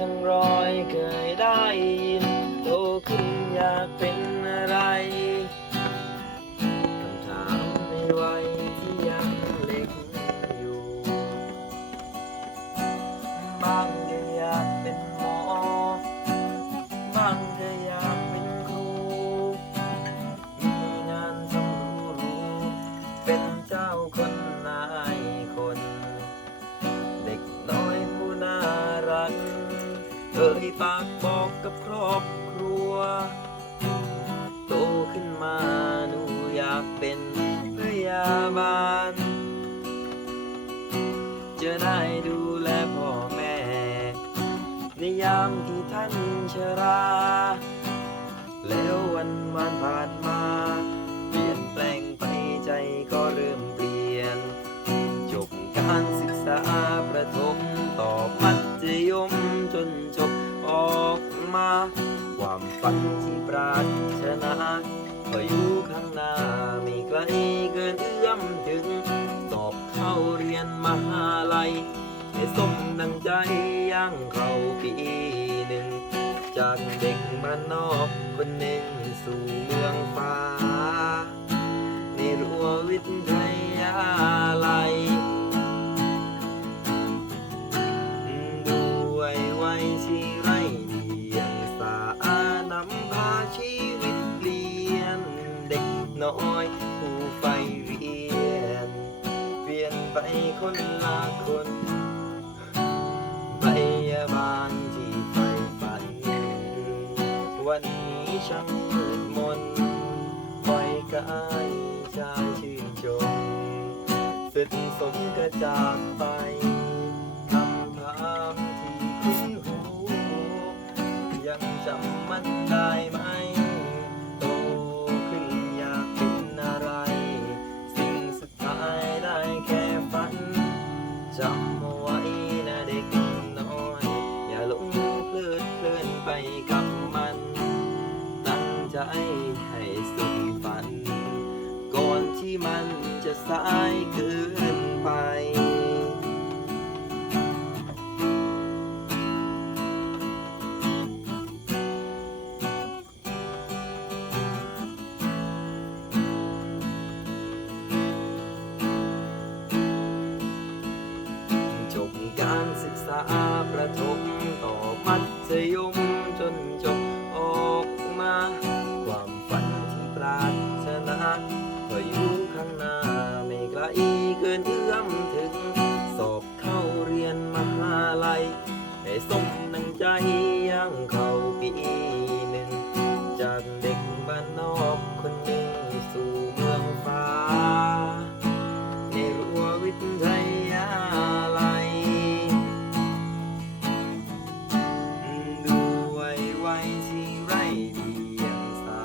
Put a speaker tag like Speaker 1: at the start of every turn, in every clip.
Speaker 1: ทั้งรอยเคยได้ยินโตขึ้นอยากเป็น เอ่ยปากบอกกับครอบครัว โตขึ้นมาหนูอยากเป็นพยาบาล จะได้ดูแลพ่อแม่ ในยามที่ท่านชรา แล้ววันวานผ่านมา ฝันที่ปรารถนาก็อยู่ข้างหน้าไม่ไกลเกินเอื้อมถึง สอบเข้าเรียนมหาลัยให้สมดังใจย่างเข้าปีหนึ่ง จากเด็กบ้านนอกคนหนึ่งสู่เมืองฟ้าในรั้ววิทยาลัยด้วยวัยที่ กน้อยผู้ใฝ่เรียนเปลี่ยนไปคนละคนพยาบาลที่ใฝ่ฝัน วันนี้ช่างมืดมนปล่อยกายชายชื่นชมสิ้นสมกระจากไปคำถามที่คุ้นหู ยังจำมันได้ไหม ให้สุดฝัน ก่อนที่มันจะสายเกินไปจบการศึกษาประถมต่อมัธยม ไม่ไกลเกินเอื้อมถึง สอบเข้าเรียนมหาลัยให้สมดังใจย่างเข้าปีหนึ่ง จากเด็กบ้านนอกคนหนึ่งสู่เมืองฟ้า ในรั้ววิทยาลัยด้วยวัยที่ไรเดียงสา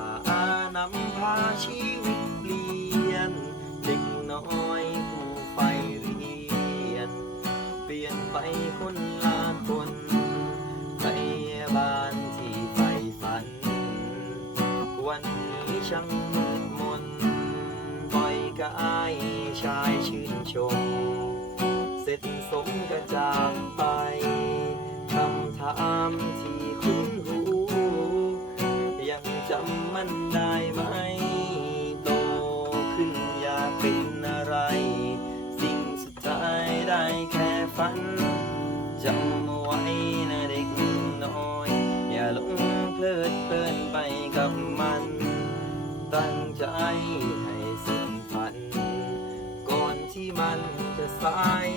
Speaker 1: นำพาชีวิตเปลี่ยน เด็กน้อย ปล่อายชายชื่นชม เสร็จสมกระจากไปคำถามที่คุ้นหู ยังจำมันได้ไหม โตขึ้นอยากเป็นอะไร สิ่งสุดท้ายได้แค่ฝันจำเอาไว้นะเด็กน้อย อย่าหลงเพลิดเพลินไปกับมัน ตั้งใจให้สุด มันจะสาย